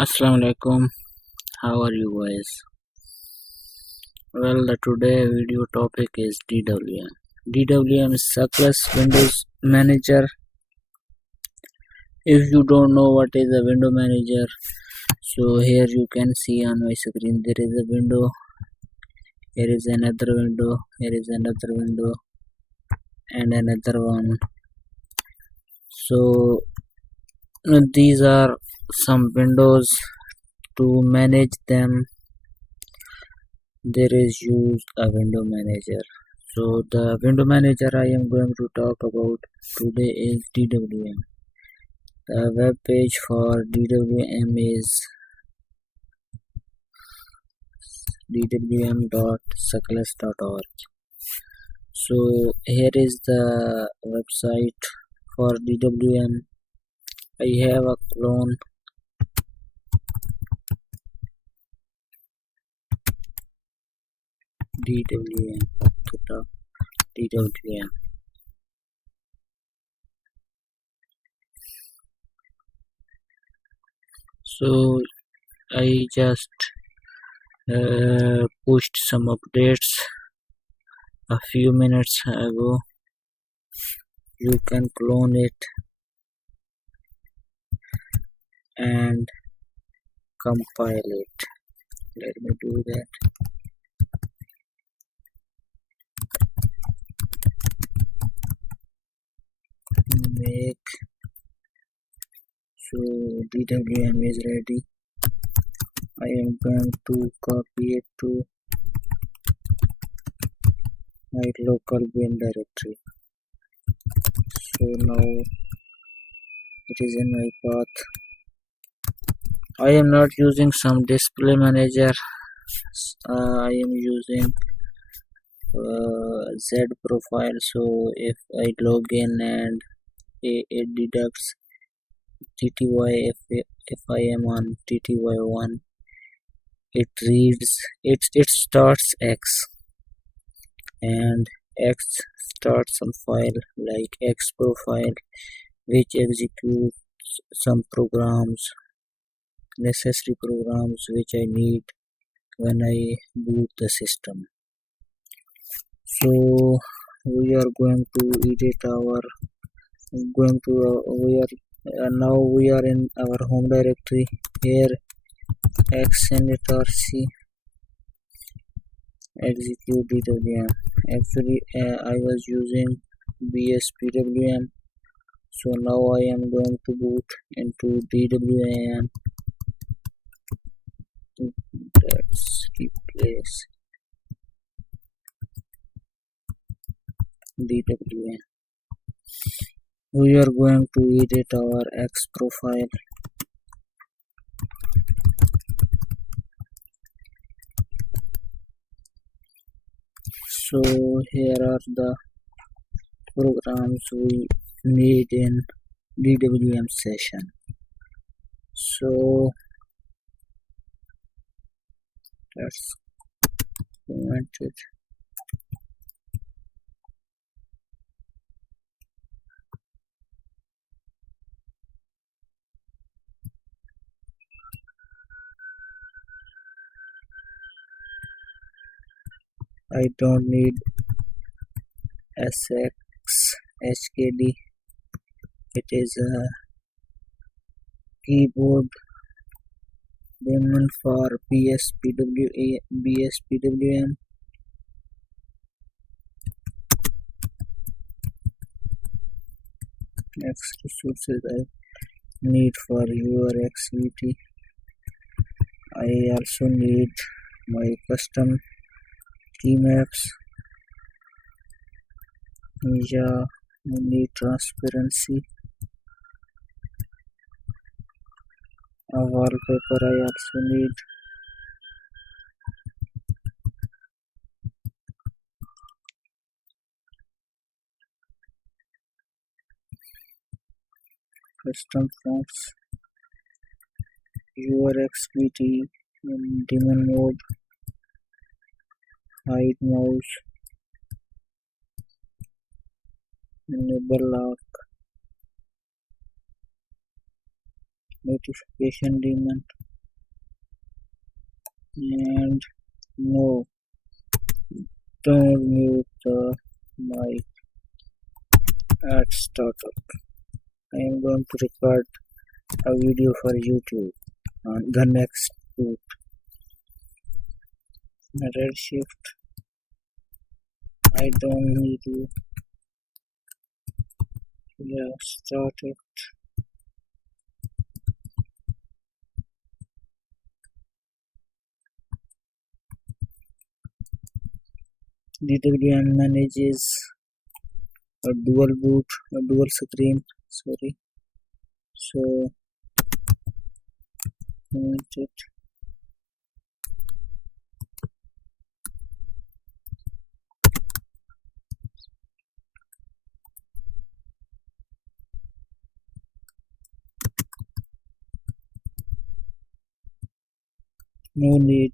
Assalamualaikum. How are you guys? Well, the today video topic is DWM. DWM is Suckless Window Manager. If you don't know what is a window manager, so here you can see on my screen there is a window, here is another window, here is another window, and another one. So these are some windows. To manage them, there is use a window manager. So the window manager I am going to talk about today is DWM. The web page for DWM is dwm.suckless.org. So here is the website for DWM. I have a clone. DWM. So I just pushed some updates a few minutes ago. You can clone it and compile it. Let me do that. Make so DWM is ready. I am going to copy it to my local bin directory. So now it is in my path. I am not using some display manager. I am using Z profile. So if I log in and it deducts TTY, if I am on TTY1, it reads it starts X, and X starts some file like X profile, which executes some programs, necessary programs which I need when I boot the system. So we are going to edit our now we are in our home directory. Here xinit.rc execute DWM. Actually I was using bspwm, so now I am going to boot into DWM. Let's replace DWM. We are going to edit our X profile. So here are the programs we made in DWM session. So let's comment it. I don't need SXHKD. It is a keyboard daemon for bspwm. Next resources I need for your XVT. I also need my custom key maps. Yeah, I need transparency. A wallpaper I also need. Custom fonts, your XVT in daemon mode, hide mouse, enable lock, notification daemon, and no, don't mute the mic at startup. I am going to record a video for YouTube on the next boot. Redshift. I don't need to start it. dwm manages a dual boot, a dual screen. Sorry. So it. No need.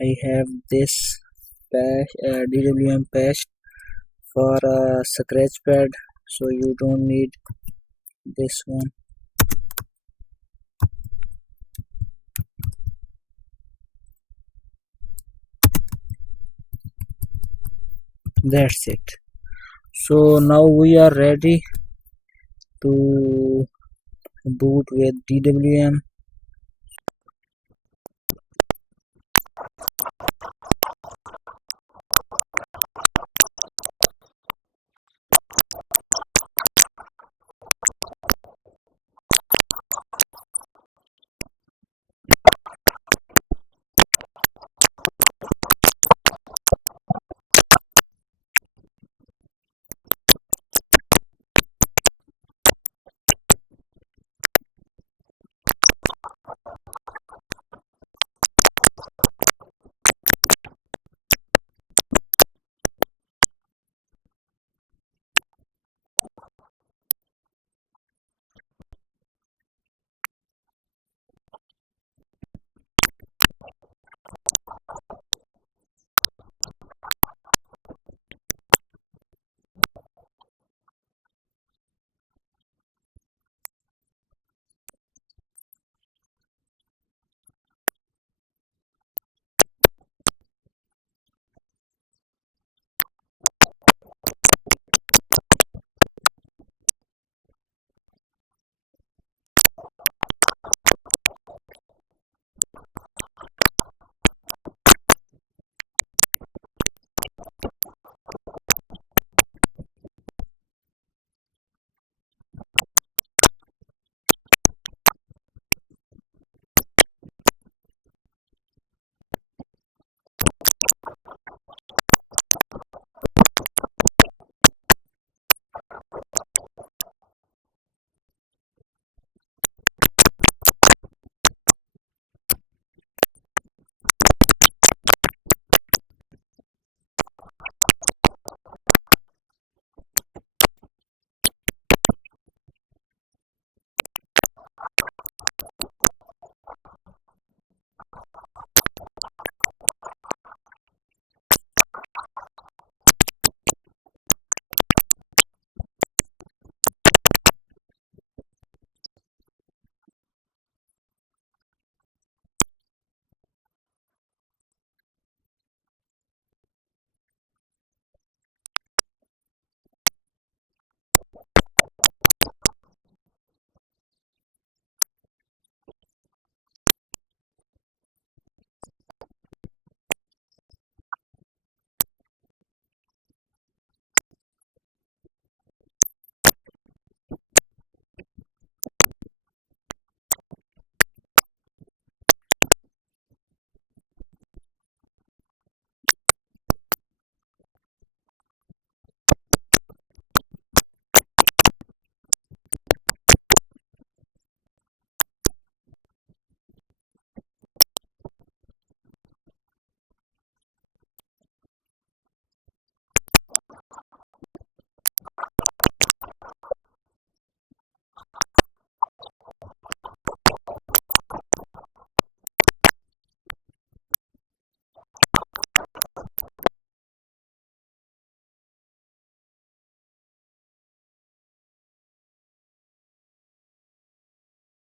I have this dwm patch for a scratch pad, so you don't need this one. That's it. So now we are ready to boot with dwm.